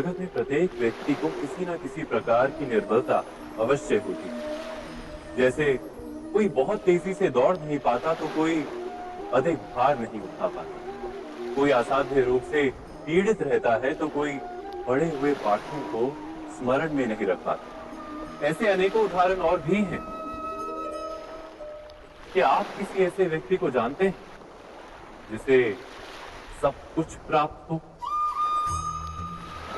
जगत में प्रत्येक व्यक्ति को किसी न किसी प्रकार की निर्बलता अवश्य होती है। जैसे कोई बहुत तेजी से दौड़ नहीं पाता तो कोई अधिक भार नहीं उठा पाता, कोई असाध्य रोग से पीड़ित रहता है तो कोई पढ़े हुए पाठों को स्मरण में नहीं रख पाता। ऐसे अनेकों उदाहरण और भी हैं। क्या आप किसी ऐसे व्यक्ति को जानते हैं जिसे सब कुछ प्राप्त हो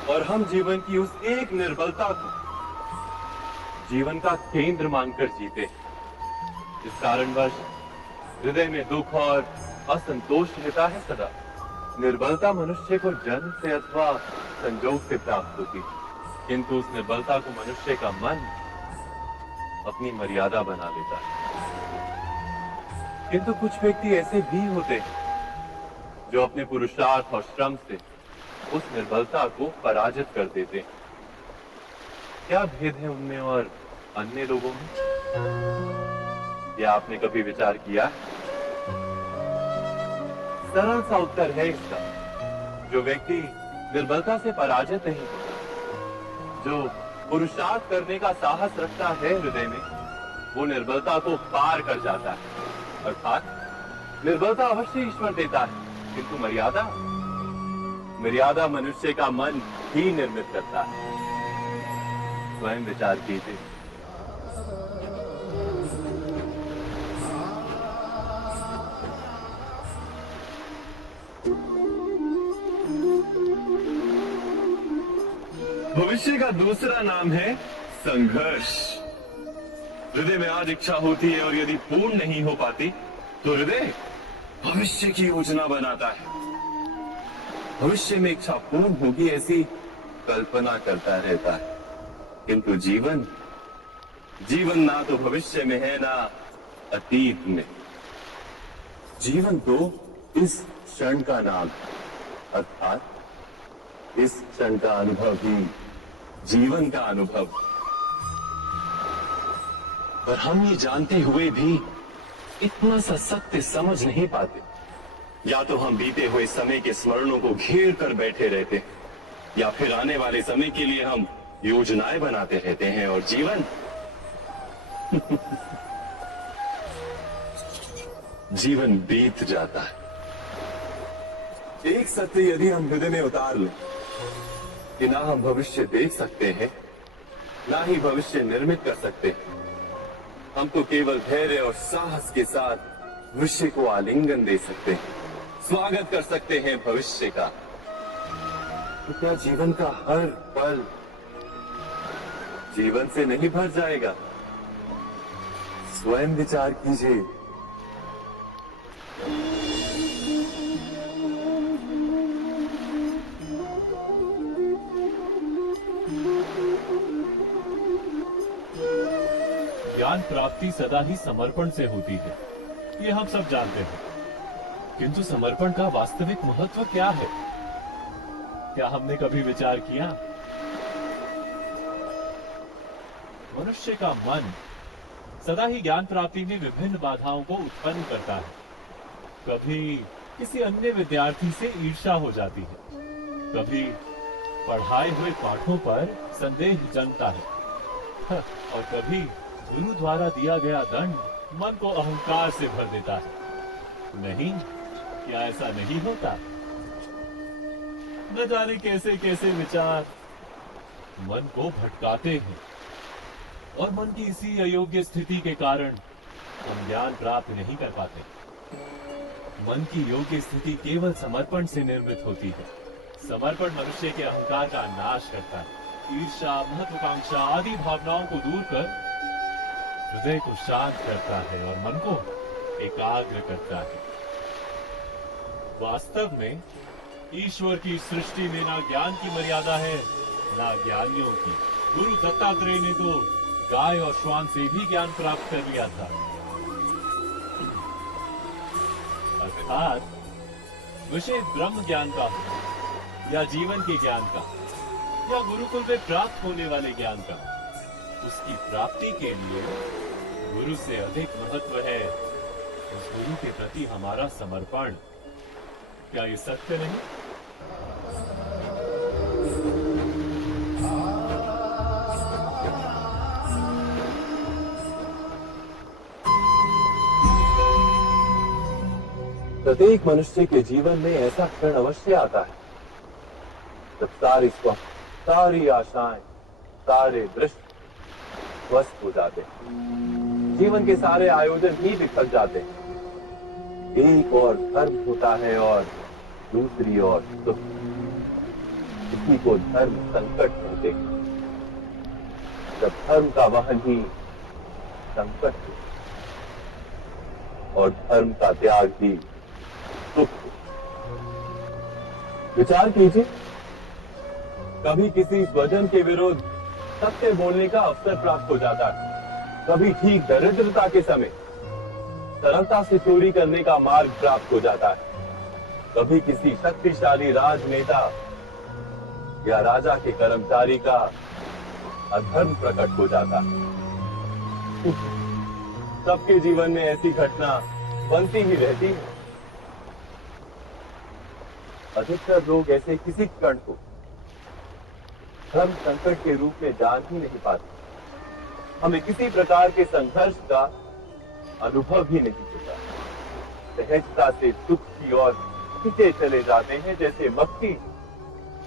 और हम जीवन की उस एक निर्बलता को जीवन का केंद्र मानकर जीते हैं? इस कारणवश हृदय में दुख और असंतोष रहता है सदा। निर्बलता मनुष्य को जन्म से अथवा संजोग से प्राप्त होती है, किंतु उस निर्बलता को मनुष्य का मन अपनी मर्यादा बना लेता है। किंतु कुछ व्यक्ति ऐसे भी होते हैं जो अपने पुरुषार्थ और श्रम से उस निर्बलता को पराजित कर देते हैं। क्या भेद है उनमें और अन्य लोगों में? क्या आपने कभी विचार किया? सरल सा उत्तर है इसका। जो व्यक्ति निर्बलता से पराजित नहीं होता, जो पुरुषार्थ करने का साहस रखता है हृदय में, वो निर्बलता को पार कर जाता है। अर्थात निर्बलता अवश्य ईश्वर देता है, किंतु मर्यादा मनुष्य का मन ही निर्मित करता है। स्वयं विचार कीजिए। भविष्य का दूसरा नाम है संघर्ष। हृदय में आज इच्छा होती है और यदि पूर्ण नहीं हो पाती तो हृदय भविष्य की योजना बनाता है। भविष्य में इच्छा पूर्ण होगी ऐसी कल्पना करता रहता है, किंतु जीवन ना तो भविष्य में है ना अतीत में। जीवन तो इस क्षण का नाम है, अर्थात इस क्षण का अनुभव ही जीवन का अनुभव। पर हम ये जानते हुए भी इतना सा सत्य समझ नहीं पाते। या तो हम बीते हुए समय के स्मरणों को घेर कर बैठे रहते हैं, या फिर आने वाले समय के लिए हम योजनाएं बनाते रहते हैं और जीवन बीत जाता है। एक सत्य यदि हम हृदय में उतार लें कि ना हम भविष्य देख सकते हैं, ना ही भविष्य निर्मित कर सकते हैं, हम तो केवल धैर्य और साहस के साथ भविष्य को आलिंगन दे सकते हैं, स्वागत कर सकते हैं भविष्य का। तो क्या जीवन का हर पल जीवन से नहीं भर जाएगा? स्वयं विचार कीजिए। ज्ञान प्राप्ति सदा ही समर्पण से होती है, ये हम सब जानते हैं। किंतु समर्पण का वास्तविक महत्व क्या है? क्या हमने कभी विचार किया? मनुष्य का मन सदा ही ज्ञान प्राप्ति में विभिन्न बाधाओं को उत्पन्न करता है। कभी किसी अन्य विद्यार्थी से ईर्ष्या हो जाती है, कभी पढ़ाए हुए पाठों पर संदेह जन्मता है, और कभी गुरु द्वारा दिया गया दंड मन को अहंकार से भर देता है। नहीं, क्या ऐसा नहीं होता? न जाने कैसे कैसे विचार मन को भटकाते हैं, और मन की इसी अयोग्य स्थिति के कारण हम ज्ञान प्राप्त नहीं कर पाते। मन की योग्य स्थिति केवल समर्पण से निर्मित होती है। समर्पण मनुष्य के अहंकार का नाश करता है, ईर्ष्या, महत्वाकांक्षा आदि भावनाओं को दूर कर हृदय को शांत करता है और मन को एकाग्र करता है। वास्तव में ईश्वर की सृष्टि में ना ज्ञान की मर्यादा है, ना ज्ञानियों की। गुरु दत्तात्रेय ने तो गाय और श्वान से भी ज्ञान प्राप्त कर लिया था। अर्थात विषय ब्रह्म ज्ञान का या जीवन के ज्ञान का या गुरुकुल में प्राप्त होने वाले ज्ञान का, उसकी प्राप्ति के लिए गुरु से अधिक महत्व है उस गुरु के प्रति हमारा समर्पण। क्या ये सत्य नहीं? प्रत्येक मनुष्य के जीवन में ऐसा क्षण अवश्य आता है जब सारी स्वप्न, सारी आशाएं, सारे दृश्य ध्वस्त हो जाते हैं। जीवन के सारे आयोजन ही बिखर जाते हैं। एक और धर्म होता है और दूसरी ओर सुख। इसी को धर्म संकट कहते हैं। जब धर्म का वहन ही संकट हो और धर्म का त्याग ही सुख हो। विचार कीजिए, कभी किसी स्वजन के विरुद्ध सत्य बोलने का अवसर प्राप्त हो जाता है, कभी ठीक दरिद्रता के समय सरलता से चोरी करने का मार्ग प्राप्त हो जाता है, कभी किसी शक्तिशाली राजनेता या राजा के कर्मचारी का अधर्म प्रकट हो जाता है। सबके जीवन में ऐसी घटना बनती ही रहती है। अधिकतर लोग ऐसे किसी क्षण को धर्म संकट के रूप में जान ही नहीं पाते। हमें किसी प्रकार के संघर्ष का अनुभव ही नहीं होता। सहजता से सुख की ओर खींचे चले जाते हैं, जैसे मक्खी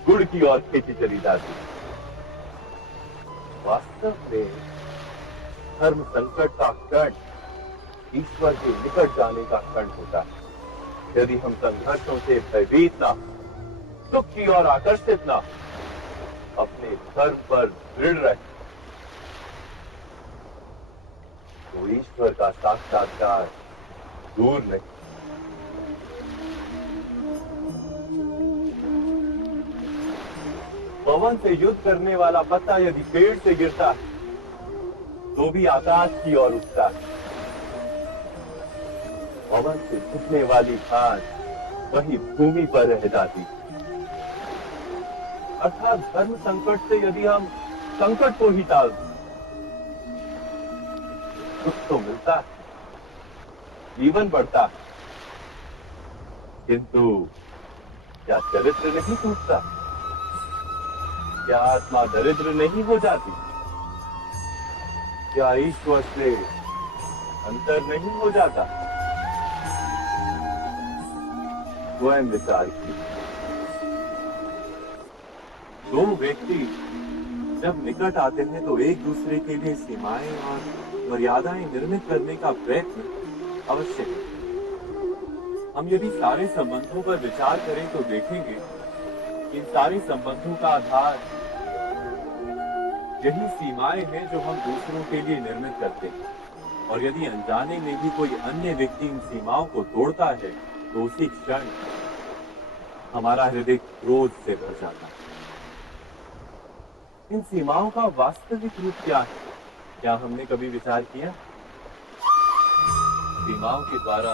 गुड़ की ओर खींची चली जाती है। वास्तव में धर्म संकट का क्षण ईश्वर के निकट जाने का क्षण होता है। यदि हम संघर्षों से भयभीत ना, सुख की ओर आकर्षित ना, अपने धर्म पर दृढ़ रहे, तो ईश्वर का साक्षात्कार दूर नहीं। पवन से युद्ध करने वाला पत्ता यदि पेड़ से गिरता है तो भी आकाश की ओर उठता है। पवन से झुकने वाली घास वही भूमि पर रह जाती है। अर्थात धर्म संकट से यदि हम संकट को ही टाल दें, सुख तो मिलता है, जीवन बढ़ता है, किंतु क्या चरित्र नहीं टूटता? क्या आत्मा दरिद्र नहीं हो जाती? क्या ईश्वर से अंतर नहीं हो जाता? स्वयं विचार कीजिए। दो व्यक्ति जब निकट आते हैं तो एक दूसरे के लिए सीमाएं और मर्यादाएं निर्मित करने का प्रयत्न अवश्य है। हम यदि सारे संबंधों पर विचार करें तो देखेंगे इन सारे संबंधों का आधार यही सीमाएं हैं जो हम दूसरों के लिए निर्मित करते हैं। और यदि अनजाने में भी कोई अन्य व्यक्ति इन सीमाओं को तोड़ता है तो उसी क्षण हमारा हृदय क्रोध से भर जाता है। इन सीमाओं का वास्तविक रूप क्या है? क्या हमने कभी विचार किया? सीमाओं के द्वारा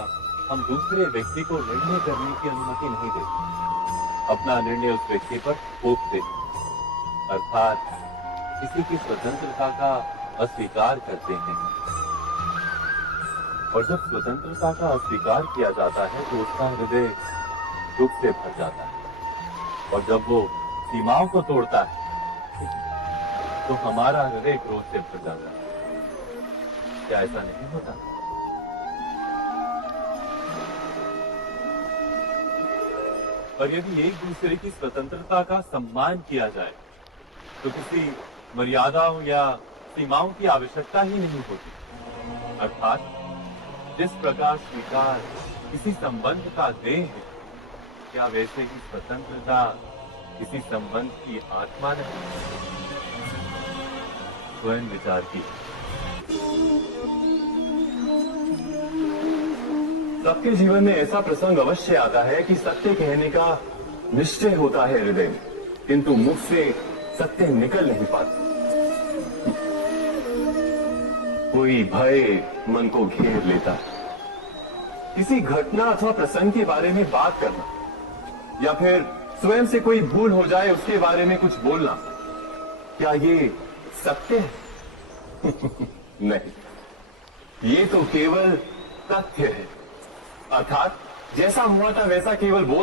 हम दूसरे व्यक्ति को निर्णय करने की अनुमति नहीं देते। अपना निर्णय उस व्यक्ति पर थोप देते, अर्थात किसी की स्वतंत्रता का अस्वीकार करते हैं। और जब स्वतंत्रता का अस्वीकार किया जाता है तो उसका हृदय दुख से भर जाता है। और जब वो सीमाओं को तोड़ता है तो हमारा हृदय क्रोध से भर जाता है। क्या ऐसा नहीं होता? और यदि एक दूसरे की स्वतंत्रता का सम्मान किया जाए तो किसी मर्यादाओं या सीमाओं की आवश्यकता ही नहीं होती। अर्थात जिस प्रकार स्वीकार किसी संबंध का देह है, क्या वैसे ही स्वतंत्रता किसी संबंध की आत्मा नहीं? स्वयं विचार की। सबके जीवन में ऐसा प्रसंग अवश्य आता है कि सत्य कहने का निश्चय होता है हृदय में, किंतु मुख से सत्य निकल नहीं पाता। कोई भय मन को घेर लेता है। किसी घटना अथवा प्रसंग के बारे में बात करना या फिर स्वयं से कोई भूल हो जाए उसके बारे में कुछ बोलना, क्या ये सत्य है? नहीं, ये तो केवल तथ्य है। अर्थात जैसा हुआ था वैसा केवल बोल